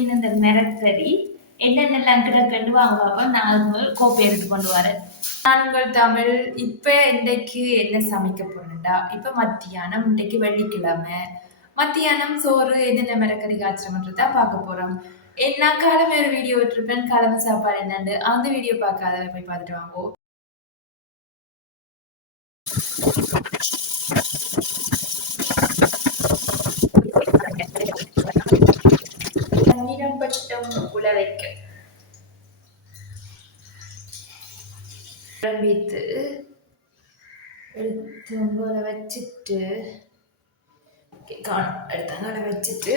இந்த மிரட்டறி என்னென்னலாம் கிடக்குன்னு வாங்க பார்ப்போம். நான் கோப்பை எடுத்து கொண்டு வரேன். நான் உங்கள் தமிழ். இப்போ இன்றைக்கு என்ன சமைக்க போறேன்டா? இப்போ மத்தியானம், இன்றைக்கு வெள்ளிக்கிழமை மத்தியானம் சோறு என்னென்ன மிரக்கறி காய்ச்சறோம்ன்றதா பார்க்க போறோம். நான் காலமே ஒரு வீடியோ விட்டுருப்பேன், கிழமை சாப்பாடு என்னன்னு. அந்த வீடியோ பார்க்காத போய் பார்த்துட்டு வாங்குவோம். நீரம்பட்டம் உல வைக்க வைத்து எடுத்தவங்கள வச்சுட்டு எடுத்தவங்கள வச்சுட்டு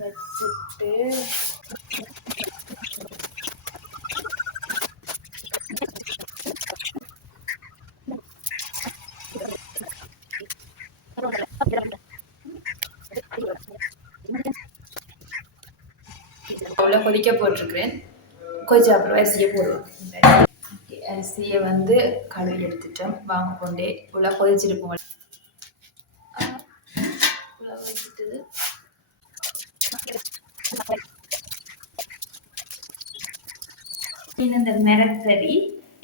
வச்சுட்டு அவ்வளோ கொதிக்க போட்டிருக்கிறேன். கொஞ்சம் அப்புறம் அரிசியை போடுவோம். அரிசியை வந்து கழுவி எடுத்துட்டோம். வாங்க கொண்டே உள்ள கொதிச்சிருப்போம். உள்ள வச்சுட்டு இந்த மிரட்டறி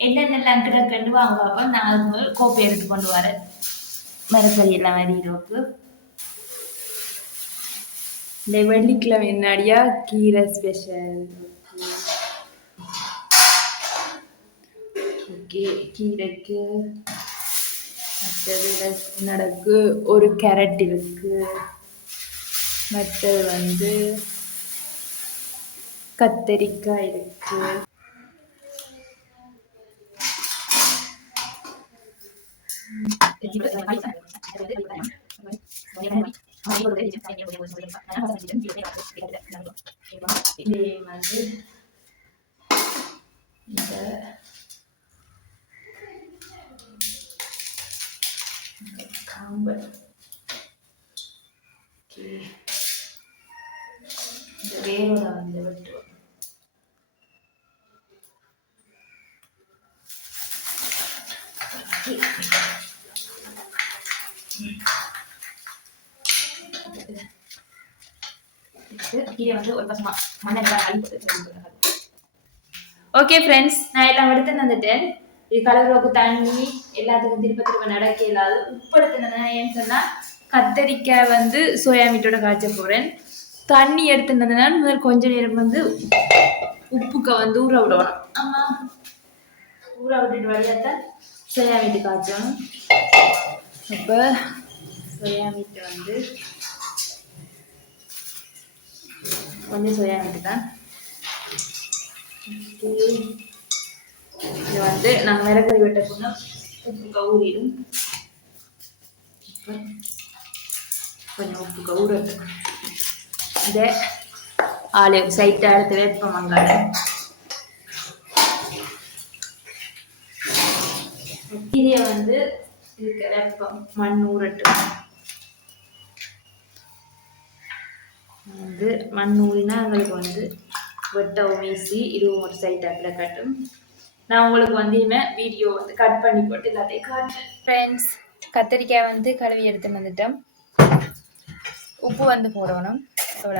என்னென்னலாம் கிடக்குன்னு வாங்க பார்ப்போம். நான் கோப்பை எடுத்து கொண்டு வரேன். மிரட்டறி எல்லாம் வரிக்கு இந்த வெள்ளிக்கிழமை முன்னாடியா கீரை ஸ்பெஷல். ஓகே, கீரைக்கு மற்றது நடக்கு ஒரு கேரட் இருக்கு. மற்றது வந்து கத்தரிக்காய் இருக்கு. இதே வந்து இந்த காம்பு இந்த வேரோட வந்து வெட்டுவோம். கீரை வந்து ஒரு பசமா ஓகே ஃப்ரெண்ட்ஸ், நான் எல்லாம் எடுத்து வந்துட்டேன். இது கலவரப்பு தண்ணி எல்லாத்துக்கும் திருப்ப திருப்ப நடக்க இல்லாது. உப்பு எடுத்துனேன். ஏன்னு சொன்னா கத்தரிக்காய் வந்து சோயா மீட்டோட காய்ச்ச போறேன். தண்ணி எடுத்துனதுனால முதல் கொஞ்ச நேரம் வந்து உப்புக்க வந்து ஊற விடணும். ஆமா, ஊற விட்டுட்டு வழியாத்தான் சோயா மீட்டு காய்ச்சணும். அப்போ சோயா மீட்டை வந்து கொஞ்சம் சோயா மீட்டு தான். இது வந்து நான் மிரக்கறி வெட்ட போனால் உப்பு கவுரிடும். கொஞ்சம் உப்பு கவுரட்டும். இதை ஆளு சைட்டாக எடுத்து வைப்போம். மங்கால கீரையை வந்து இதுக்கு வைப்போம். மண் ஊறட்டும். வந்து மண் ஊறினா எங்களுக்கு வந்து வெட்டவும் ஈஸி. இதுவும் ஒரு சைட்டாக கட்டும். நான் உங்களுக்கு வந்து இனிமேல் வீடியோ வந்து கட் பண்ணி போட்டு எல்லாத்தையும் காட்டுறேன். ஃப்ரெண்ட்ஸ், கத்திரிக்காய் வந்து கழுவி எடுத்து வந்துட்டோம். உப்பு வந்து போடணும்.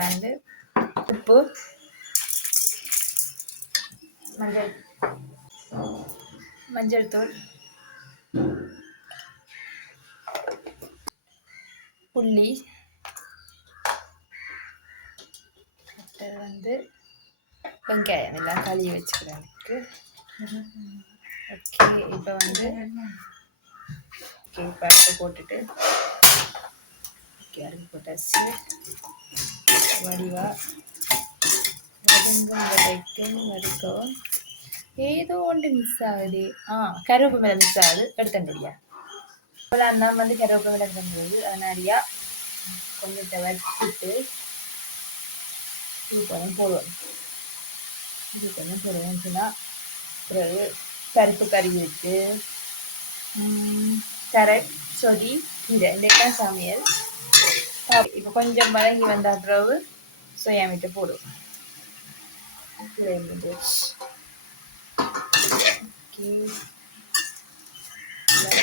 வந்து உப்பு, மஞ்சள் தூள், புள்ளி, வந்து வெங்காயம் எல்லாம் கழுவி வச்சுக்கிறதுக்கு. ஓகே, இப்போ வந்து அடுப்பு போட்டுட்டு அடுப்பு போட்டாச்சு. வடிவா வடிக்கவும் ஏதோ ஒன்று மிஸ் ஆகுது. கருவேப்பு மேலே மிஸ் ஆகுது. எடுத்தண்டியா இப்போலாம் தான் வந்து கருவேப்பு மேலே எடுத்துறது. அதனாடியா கொஞ்சத்தை வச்சுட்டு இது கொஞ்சம் போடுவோம். இது கொஞ்சம் போடுவோம். சொன்னால் பிறகு பருப்பு கறி வச்சு கேரட் சொடி கீரை இதெல்லாம் சமையல். இப்போ கொஞ்சம் வதங்கி வந்த பிறகு சோயா மீட்டை போடுவோம். ஓகே,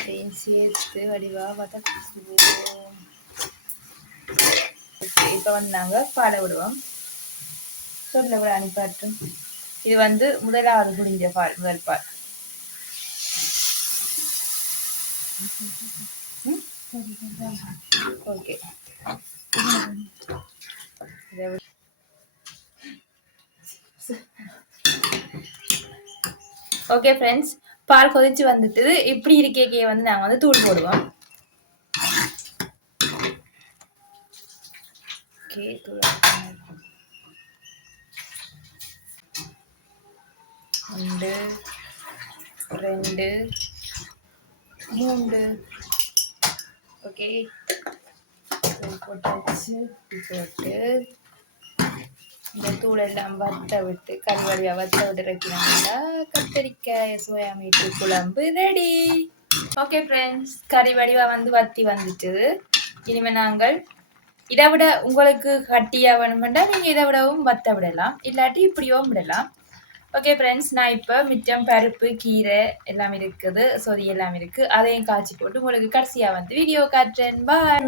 எல்லாத்தையும் சேர்த்து வடிவாக வதக்குவோம். இப்போ வந்து நாங்கள் பாட விடுவோம். சொல்ல விட அனுப்பாட்டும். இது வந்து முதலாவது புரிஞ்ச பால், முதல் பால். ஓகே, ஓகே ஃப்ரெண்ட்ஸ், பால் கொதிச்சு வந்துட்டு இப்படி இருக்கே வந்து நாங்கள் வந்து தூள் போடுவோம். ஓகே, தூள் 1 2 3. ஓகே, போட்டாச்சு. போட்டு இந்த தூள் எல்லாம் வத்த விட்டு கறிவழியா வத்த விட்டு இறக்கினாங்களா கத்தரிக்காய் சோயா மீட்டு குழம்பு ரெடி. ஓகே ஃப்ரெண்ட்ஸ், கறி வடிவா வந்து வத்தி வந்துட்டு இனிமே நாங்கள் இதை விட உங்களுக்கு கட்டியா வேணுமெண்டா நீங்கள் இதை விடவும் வத்த விடலாம், இல்லாட்டி இப்படியும் விடலாம். ஓகே ஃப்ரெண்ட்ஸ், நான் இப்போ மிச்சம் பருப்பு கீரை எல்லாம் இருக்குது, சொதி எல்லாம் இருக்குது, அதையும் காய்ச்சி போட்டு உங்களுக்கு கடைசியாக வந்து வீடியோ காட்டுறேன். பாய்.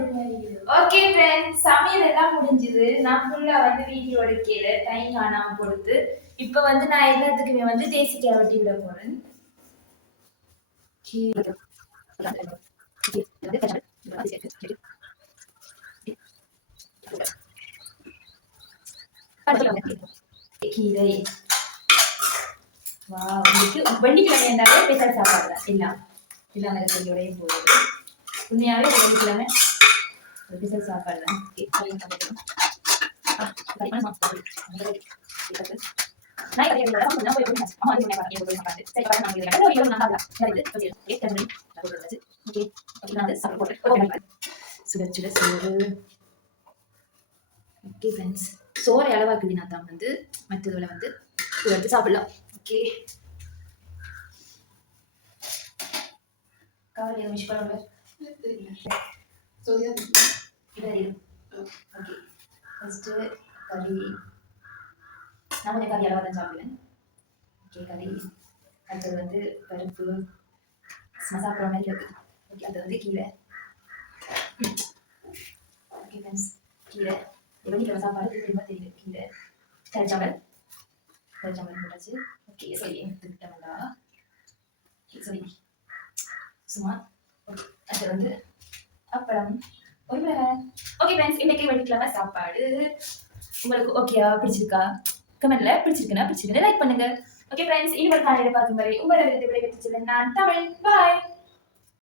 ஓகே ஃப்ரெண்ட்ஸ், சமையல் எல்லாம் முடிஞ்சுது. நான் ஃபுல்லாக வந்து வீடியோ எடுக்கல, டைம் காணாமல் கொடுத்து. இப்போ வந்து நான் எல்லாத்துக்குமே வந்து தேசிக்காய் வெட்டி விட போகிறேன். கீரை வெள்ளிக்கிழமை என்றாலே ஸ்பெஷல் சாப்பாடு தான். எல்லாம் எல்லாம் நெருக்கடியோடையும் போகுது. உண்மையாகவே வெள்ளிக்கிழமை ஸ்பெஷல் சாப்பாடு தான். சோறு அளவாக்குதுனா தான் வந்து மற்றதுல வந்து எடுத்து சாப்பிடலாம். ஓகே, காலையில் மிஷ் பண்ணுங்க. ஓகே, ஃபஸ்ட்டு கறி நான் கொஞ்சம் கறி அளவாக தான் சாப்பிடுவேன். ஓகே, கறி அடுத்தது வந்து பருப்பு சாப்பிட்ற மாதிரி இருக்குது. ஓகே, அது வந்து கீரை. ஓகே ஃப்ரெண்ட்ஸ், கீரை வெள்ளிக்கிழமை சாப்பாடு திரும்ப தெரியும். கீரை கறிச்சாம்பல் போட்டாச்சு. ஓகே, சரி எடுத்துக்கிட்டோம்டா. சரி சும்மா. ஓகே, அது வந்து அப்பளம் ஒரு மிளகாய். ஓகே ஃப்ரெண்ட்ஸ், இன்னைக்கு வெள்ளிக்கிழமை சாப்பாடு உங்களுக்கு ஓகேவா, பிடிச்சிருக்கா? கமெண்ட்ல பிடிச்சிருக்குன்னா லைக் பண்ணுங்க. ஓகே ஃப்ரெண்ட்ஸ், இன்னொரு காலையில பார்க்கும் வரை உங்களை விடைபெற்று நான் தமிழ். பாய்.